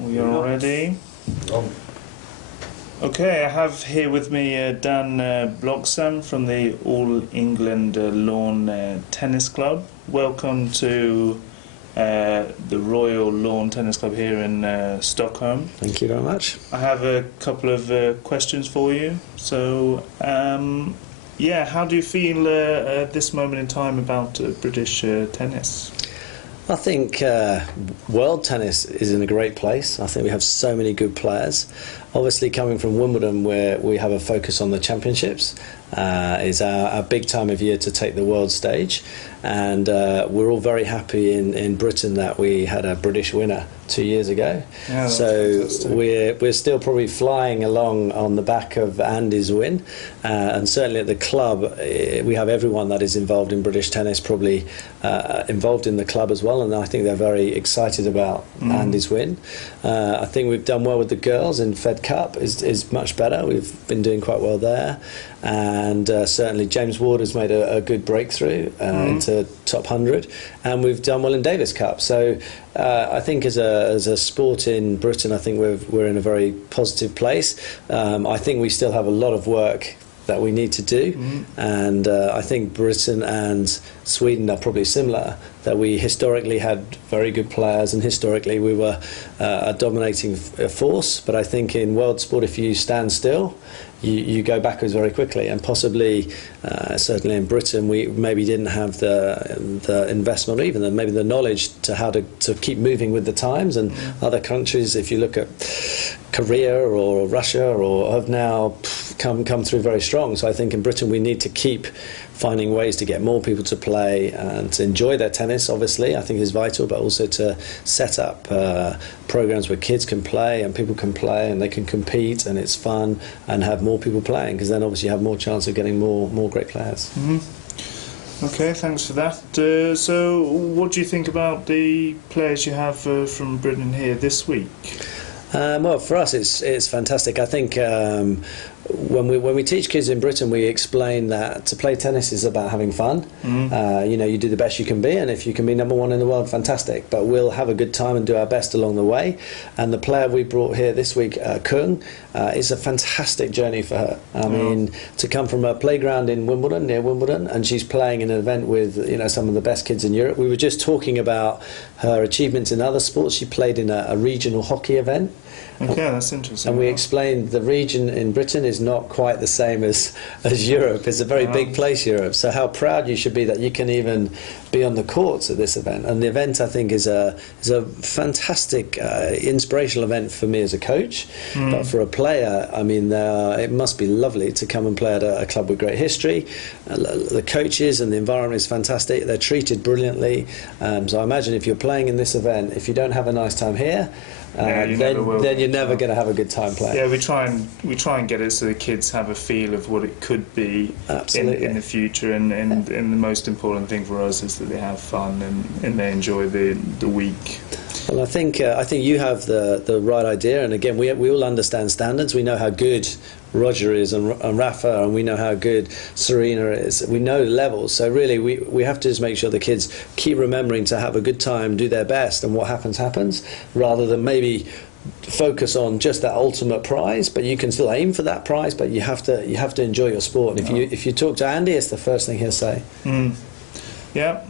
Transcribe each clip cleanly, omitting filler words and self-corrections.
We are ready. Okay, I have here with me Dan Bloxham from the All England Lawn Tennis Club. Welcome to the Royal Lawn Tennis Club here in Stockholm. Thank you very much. I have a couple of questions for you. So, yeah, how do you feel at this moment in time about British tennis? I think world tennis is in a great place. I think we have so many good players. Obviously, coming from Wimbledon, where we have a focus on the championships, is our big time of year to take the world stage. And we're all very happy in Britain that we had a British winner 2 years ago. Yeah, so we're still probably flying along on the back of Andy's win. And certainly at the club, we have everyone that is involved in British tennis probably involved in the club as well. And I think they're very excited about Andy's win. I think we've done well with the girls in Fed Cup is much better. We've been doing quite well there. And certainly James Ward has made a good breakthrough into top 100, and we've done well in Davis Cup. So I think as a sport in Britain, I think we're in a very positive place. I think we still have a lot of work that we need to do, and I think Britain and Sweden are probably similar, that we historically had very good players and historically we were a dominating force, but I think in world sport, if you stand still, you go backwards very quickly, and possibly certainly in Britain we maybe didn't have the investment or even maybe the knowledge to how to keep moving with the times, and other countries, if you look at Korea or Russia, or have now come through very strong. So I think in Britain we need to keep finding ways to get more people to play and to enjoy their tennis, obviously, I think is vital, but also to set up programs where kids can play and people can play and they can compete and it's fun, and have more people playing, because then obviously you have more chance of getting more great players. Okay, thanks for that. So what do you think about the players you have from Britain here this week? Well, for us it's fantastic. I think when we teach kids in Britain, we explain that to play tennis is about having fun. You know, you do the best you can be, and if you can be number one in the world, fantastic. But we'll have a good time and do our best along the way. And the player we brought here this week, Kung, is a fantastic journey for her. I mean, to come from a playground in Wimbledon, near Wimbledon, and she's playing in an event with some of the best kids in Europe. We were just talking about her achievements in other sports. She played in a regional hockey event. Okay, that's interesting. And we explained the region in Britain is not quite the same as Europe. It's a very big place, Europe. So how proud you should be that you can even be on the courts at this event. And the event, I think, is a fantastic, inspirational event for me as a coach. But for a player, I mean, it must be lovely to come and play at a club with great history. The coaches and the environment is fantastic. They're treated brilliantly. So I imagine if you're playing in this event, if you don't have a nice time here, then you're never going to have a good time playing. Yeah, we try and get it so the kids have a feel of what it could be in the future, and the most important thing for us is that they have fun and they enjoy the week. Well, I think you have the right idea, and again, we all understand standards. We know how good Roger is and Rafa, and we know how good Serena is. We know levels, so really we have to just make sure the kids keep remembering to have a good time, do their best, and what happens, rather than maybe focus on just that ultimate prize. But you can still aim for that prize, but you have to enjoy your sport. And if you talk to Andy, it's the first thing he'll say. Yeah.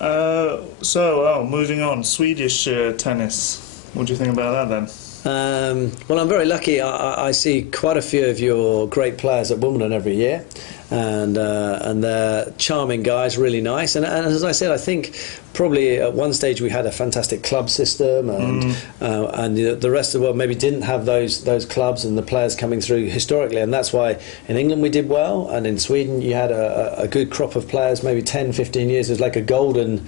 So moving on, Swedish tennis. What do you think about that then? Well, I'm very lucky. I see quite a few of your great players at Wimbledon every year, and they're charming guys, really nice. And as I said, I think probably at one stage we had a fantastic club system, and the rest of the world maybe didn't have those clubs and the players coming through historically, and that's why in England we did well, and in Sweden you had a good crop of players, maybe 10, 15 years. It was like a golden,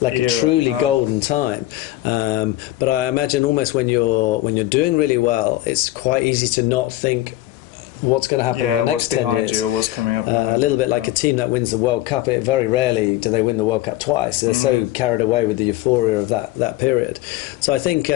a truly golden time. But I imagine almost when you're doing really well, it's quite easy to not think what's going to happen in the next 10 years. What's coming up a little bit like a team that wins the World Cup. Very rarely do they win the World Cup twice. They're so carried away with the euphoria of that period. So I think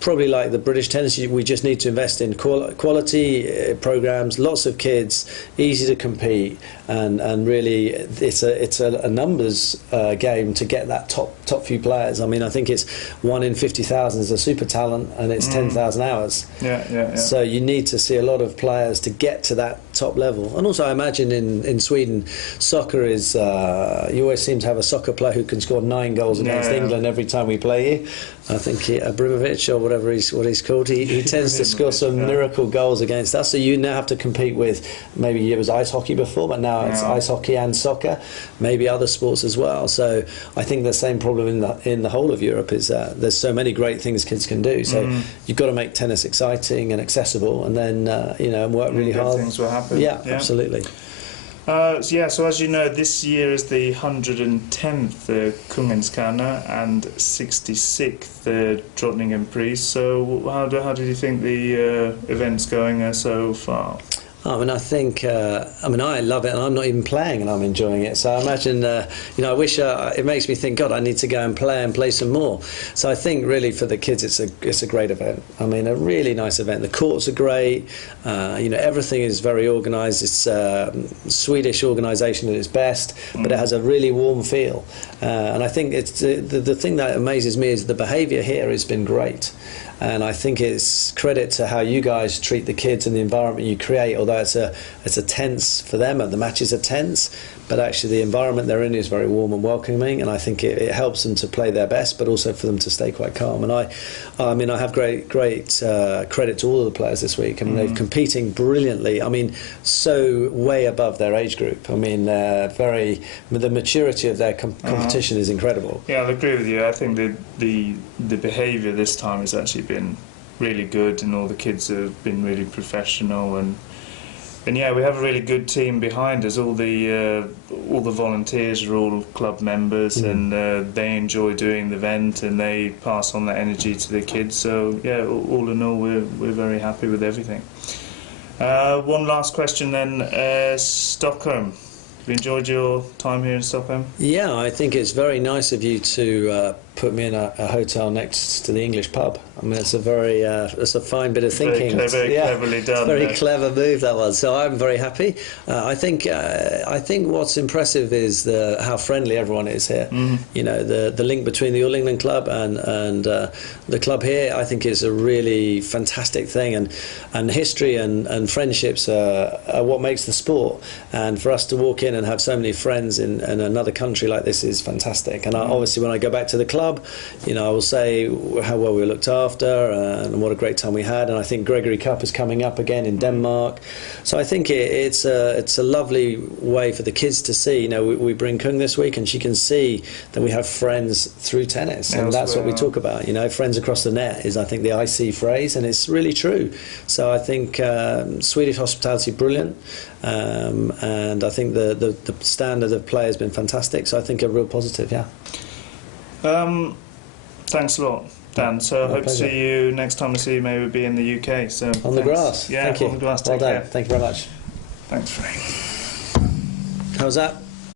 probably like the British tennis, we just need to invest in quality programs, lots of kids, easy to compete, and really it's a numbers game to get that top few players. I mean, I think it's 1 in 50,000 is a super talent, and it's 10,000 hours. Yeah. So you need to see a lot of players to get to that top level. And also, I imagine in Sweden, soccer is you always seem to have a soccer player who can score 9 goals against England every time we play you. I think Abramovich, or whatever what he's called, he tends to score some miracle goals against us. So you now have to compete with, maybe it was ice hockey before, but now it's ice hockey and soccer, maybe other sports as well. So I think the same problem in the whole of Europe is there's so many great things kids can do. So you've got to make tennis exciting and accessible, and then and work really hard. Things will happen. Yeah, absolutely. So as you know, this year is the 110th Kungens Kanna and 66th Drottningens Pris. So how do you think the event's going so far? I mean, I think, I love it, and I'm not even playing, and I'm enjoying it. So I imagine, I wish it makes me think, God, I need to go and play some more. So I think really for the kids, it's a great event. I mean, a really nice event. The courts are great. Everything is very organised. It's a Swedish organisation at its best, but it has a really warm feel. And I think it's the thing that amazes me is the behaviour here has been great. And I think it's credit to how you guys treat the kids and the environment you create, although it's a tense for them, and the matches are tense, but actually the environment they're in is very warm and welcoming, and I think it helps them to play their best, but also for them to stay quite calm. And I have great credit to all of the players this week. I mean, they're competing brilliantly. I mean, so way above their age group. I mean, the maturity of their competition is incredible. Yeah, I agree with you. I think the behaviour this time has actually been really good, and all the kids have been really professional, and yeah, we have a really good team behind us. All the volunteers are all club members, and they enjoy doing the event, and they pass on that energy to the kids. So yeah, all in all, we're very happy with everything. One last question then, Stockholm. Have you enjoyed your time here in Stockholm? Yeah, I think it's very nice of you to put me in a hotel next to the English pub. I mean, it's a fine bit of thinking. Very cleverly done. Very clever move that was. So I'm very happy. I think what's impressive is how friendly everyone is here. You know, the link between the All England Club and the club here, I think, is a really fantastic thing. And history and friendships are what makes the sport. And for us to walk in and have so many friends in another country like this is fantastic. And obviously, when I go back to the club, I will say how well we were looked after and what a great time we had. And I think Gregory Cup is coming up again in Denmark. So I think it's a lovely way for the kids to see. You know, we bring Kung this week, and she can see that we have friends through tennis, and that's what we talk about. You know, friends across the net is, I think, the IC phrase, and it's really true. So I think Swedish hospitality brilliant, and I think the standard of play has been fantastic. So I think a real positive, yeah. Thanks a lot, Dan. So I hope to see you next time I see you. Maybe we'll be in the UK. So on the grass. Yeah, thank you. On the grass. Well Take done. care. Thank you very much. Thanks, Frank. How's that?